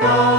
God.